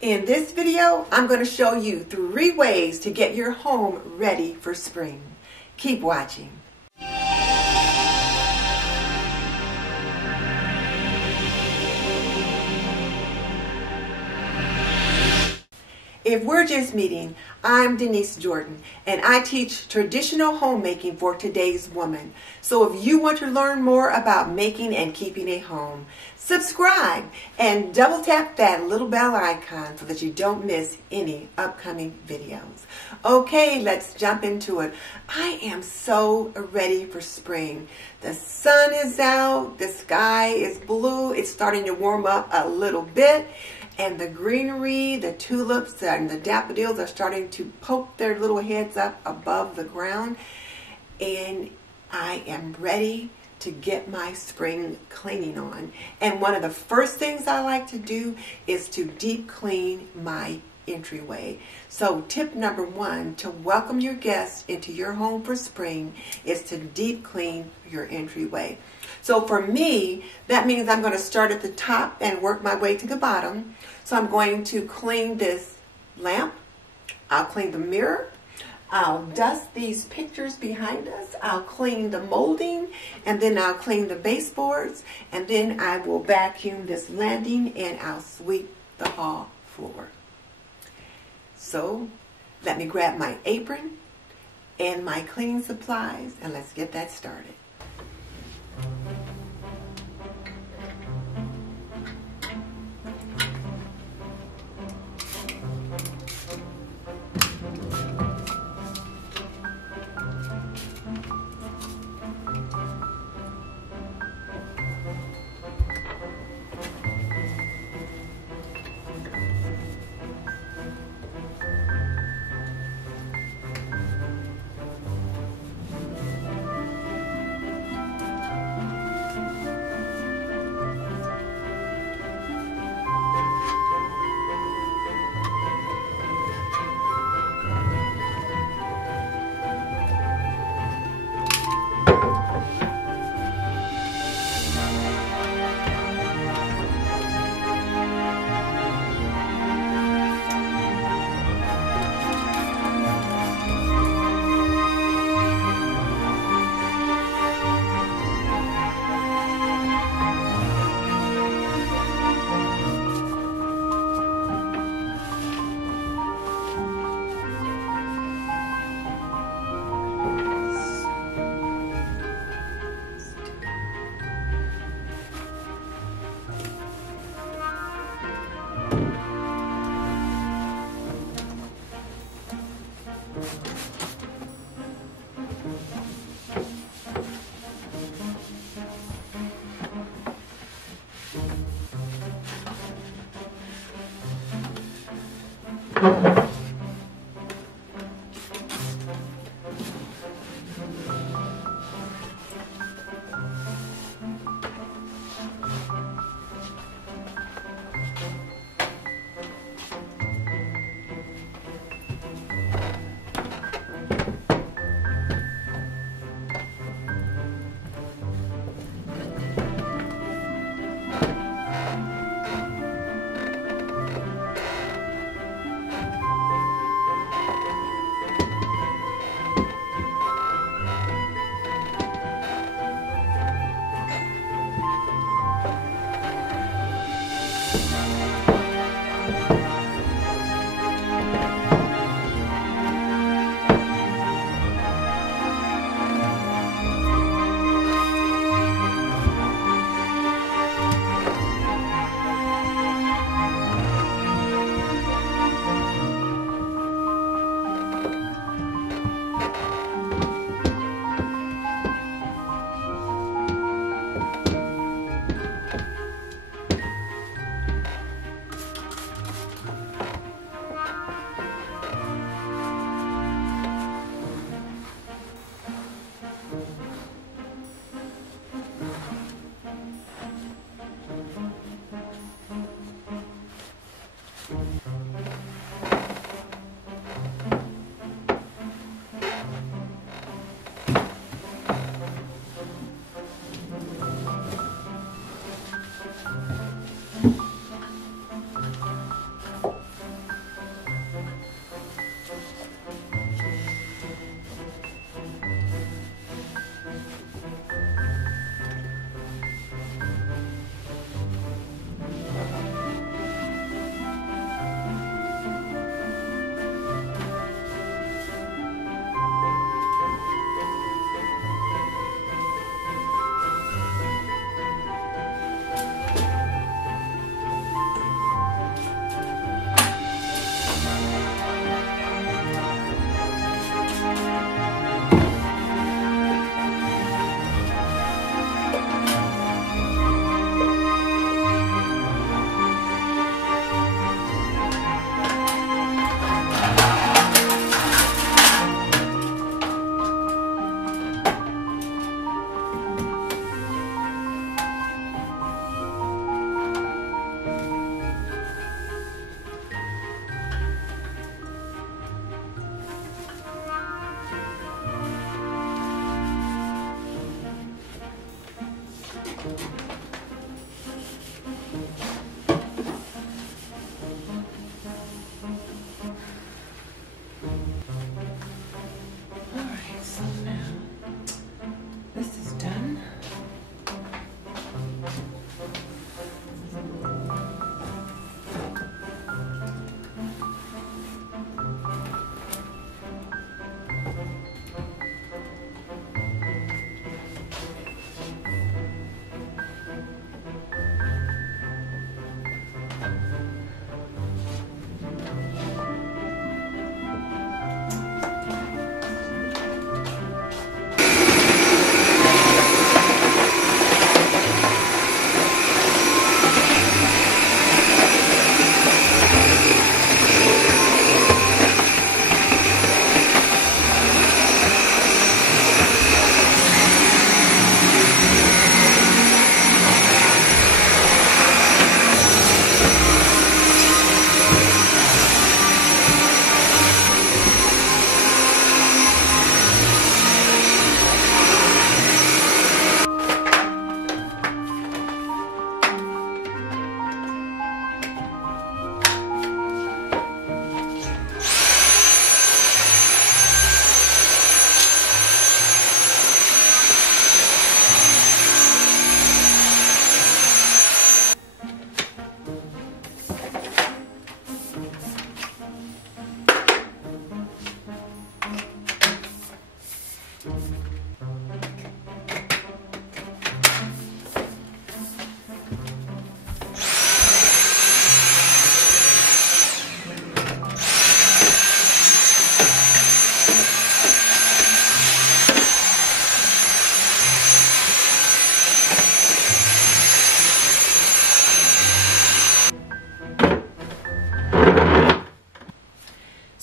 In this video, I'm going to show you 3 ways to get your home ready for spring. Keep watching. If we're just meeting, I'm Denise Jordan, and I teach traditional homemaking for today's woman. So if you want to learn more about making and keeping a home, subscribe and double tap that little bell icon so that you don't miss any upcoming videos. Okay, let's jump into it. I am so ready for spring. The sun is out, the sky is blue, it's starting to warm up a little bit. And the greenery, the tulips, and the daffodils are starting to poke their little heads up above the ground. And I am ready to get my spring cleaning on. And one of the first things I like to do is to deep clean my entryway. So tip number 1 to welcome your guests into your home for spring is to deep clean your entryway. So for me, that means I'm going to start at the top and work my way to the bottom. So I'm going to clean this lamp. I'll clean the mirror. I'll dust these pictures behind us. I'll clean the molding, and then I'll clean the baseboards, and then I will vacuum this landing and I'll sweep the hall floor. So let me grab my apron and my cleaning supplies and let's get that started.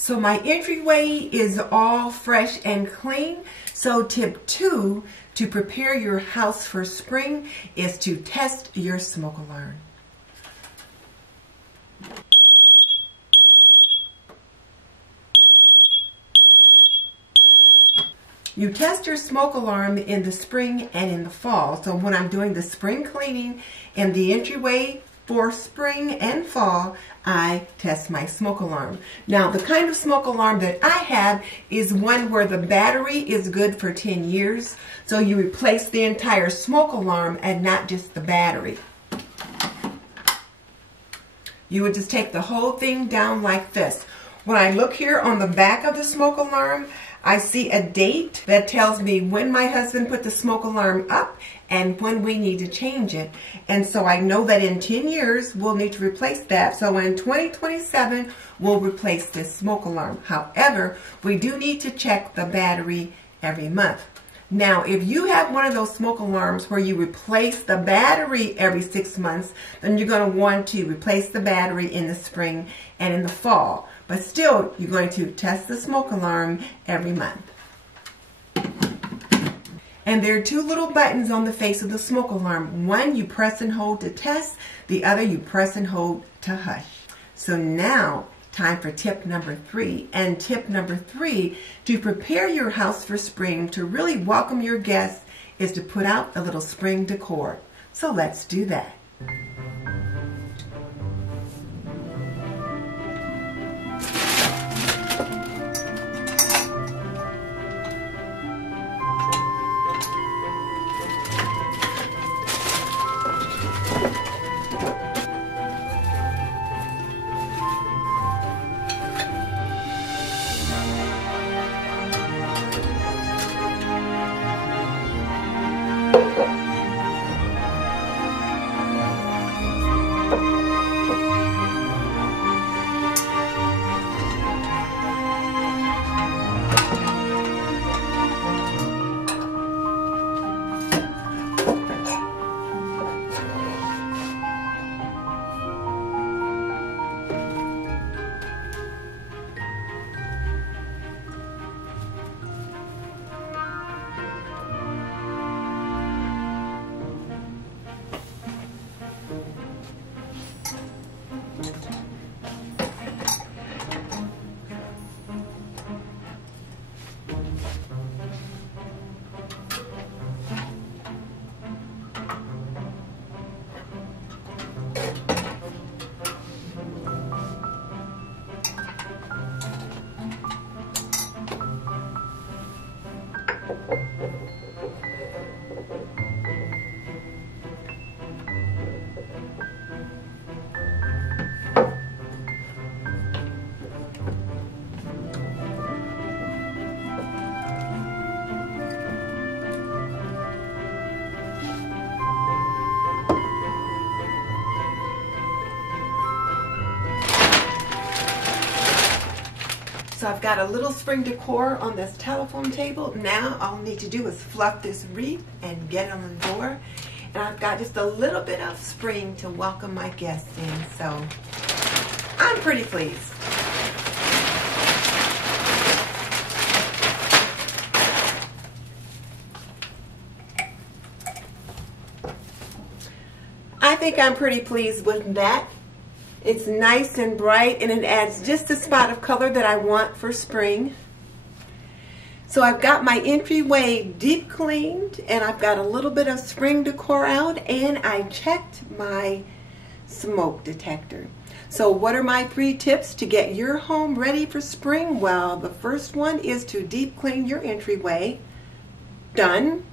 So my entryway is all fresh and clean. So tip 2 to prepare your house for spring is to test your smoke alarm. You test your smoke alarm in the spring and in the fall. So when I'm doing the spring cleaning in the entryway for spring and fall, I test my smoke alarm. Now, the kind of smoke alarm that I have is one where the battery is good for 10 years. So you replace the entire smoke alarm and not just the battery. You would just take the whole thing down like this. When I look here on the back of the smoke alarm, I see a date that tells me when my husband put the smoke alarm up and when we need to change it. And so I know that in 10 years, we'll need to replace that. So in 2027, we'll replace this smoke alarm. However, we do need to check the battery every month. Now, if you have one of those smoke alarms where you replace the battery every 6 months, then you're going to want to replace the battery in the spring and in the fall. But still, you're going to test the smoke alarm every month. And there are 2 little buttons on the face of the smoke alarm. One you press and hold to test, the other you press and hold to hush. So now, time for tip number 3. And tip number 3, to prepare your house for spring, to really welcome your guests, is to put out a little spring decor. So let's do that. So I've got a little spring decor on this telephone table. Now all I need to do is fluff this wreath and get it on the door. And I've got just a little bit of spring to welcome my guests in. So I'm pretty pleased. I think I'm pretty pleased with that. It's nice and bright, and it adds just the spot of color that I want for spring. So I've got my entryway deep cleaned, and I've got a little bit of spring decor out, and I checked my smoke detector. So what are my 3 tips to get your home ready for spring? Well, the first one is to deep clean your entryway. Done.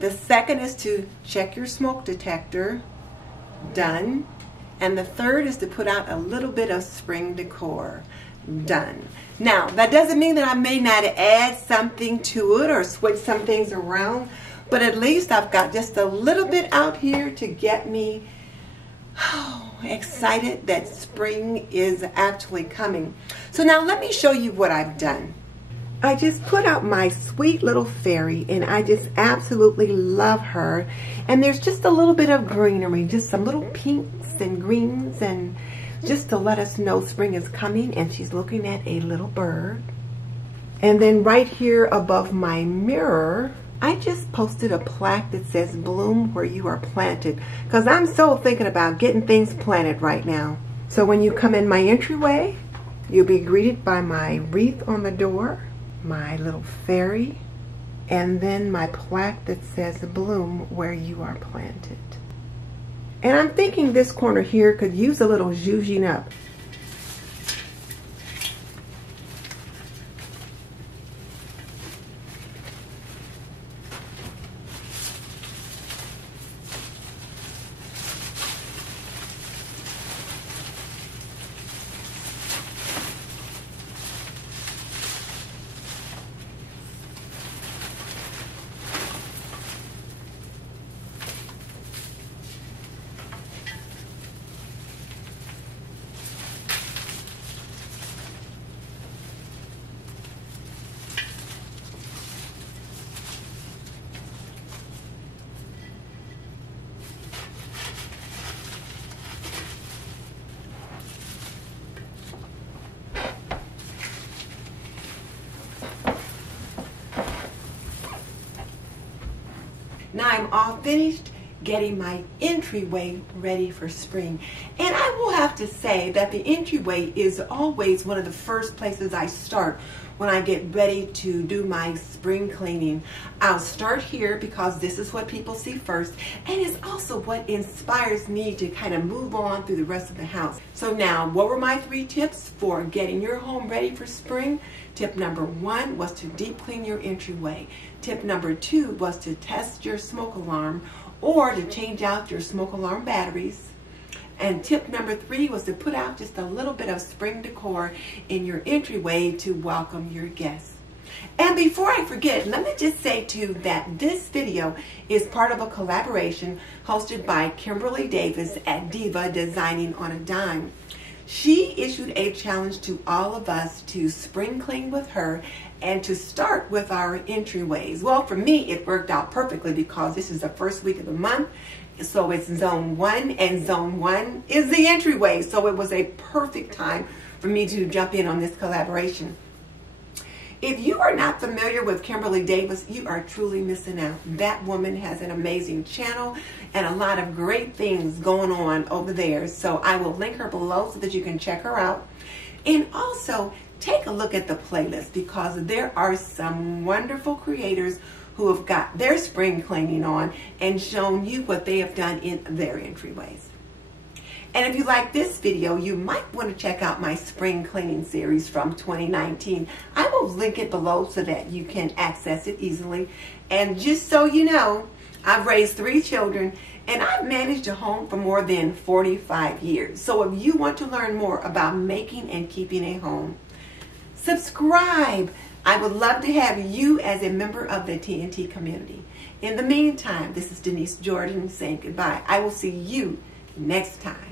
The second is to check your smoke detector. Done. And the third is to put out a little bit of spring decor. Done. Now, that doesn't mean that I may not add something to it or switch some things around, but at least I've got just a little bit out here to get me excited that spring is actually coming. So now let me show you what I've done. I just put out my sweet little fairy, and I just absolutely love her. And there's just a little bit of greenery, just some little pinks and greens and just to let us know spring is coming, and she's looking at a little bird. And then right here above my mirror, I just posted a plaque that says bloom where you are planted, because I'm so thinking about getting things planted right now. So when you come in my entryway, you'll be greeted by my wreath on the door, my little fairy, and then my plaque that says bloom where you are planted. And I'm thinking this corner here could use a little zhuzhing up. Now I'm all finished getting my entryway ready for spring. And I will have to say that the entryway is always one of the first places I start when I get ready to do my spring cleaning. I'll start here because this is what people see first, and it's also what inspires me to kind of move on through the rest of the house. So now, what were my 3 tips for getting your home ready for spring? Tip number 1 was to deep clean your entryway. Tip number 2 was to test your smoke alarm or to change out your smoke alarm batteries. And tip number 3 was to put out just a little bit of spring decor in your entryway to welcome your guests. And before I forget, let me just say too that this video is part of a collaboration hosted by Kimberly Davis at Diva Designing on a Dime. She issued a challenge to all of us to spring clean with her and to start with our entryways. Well, for me, it worked out perfectly because this is the first week of the month. So it's zone 1, and zone 1 is the entryway. So it was a perfect time for me to jump in on this collaboration. If you are not familiar with Kimberly Davis, you are truly missing out. That woman has an amazing channel and a lot of great things going on over there. So I will link her below so that you can check her out. And also take a look at the playlist because there are some wonderful creators who have got their spring cleaning on and shown you what they have done in their entryways. And if you like this video, you might want to check out my spring cleaning series from 2019. I will link it below so that you can access it easily. And just so you know, I've raised 3 children and I've managed a home for more than 45 years. So if you want to learn more about making and keeping a home, subscribe. I would love to have you as a member of the TNT community. In the meantime, this is Denise Jordan saying goodbye. I will see you next time.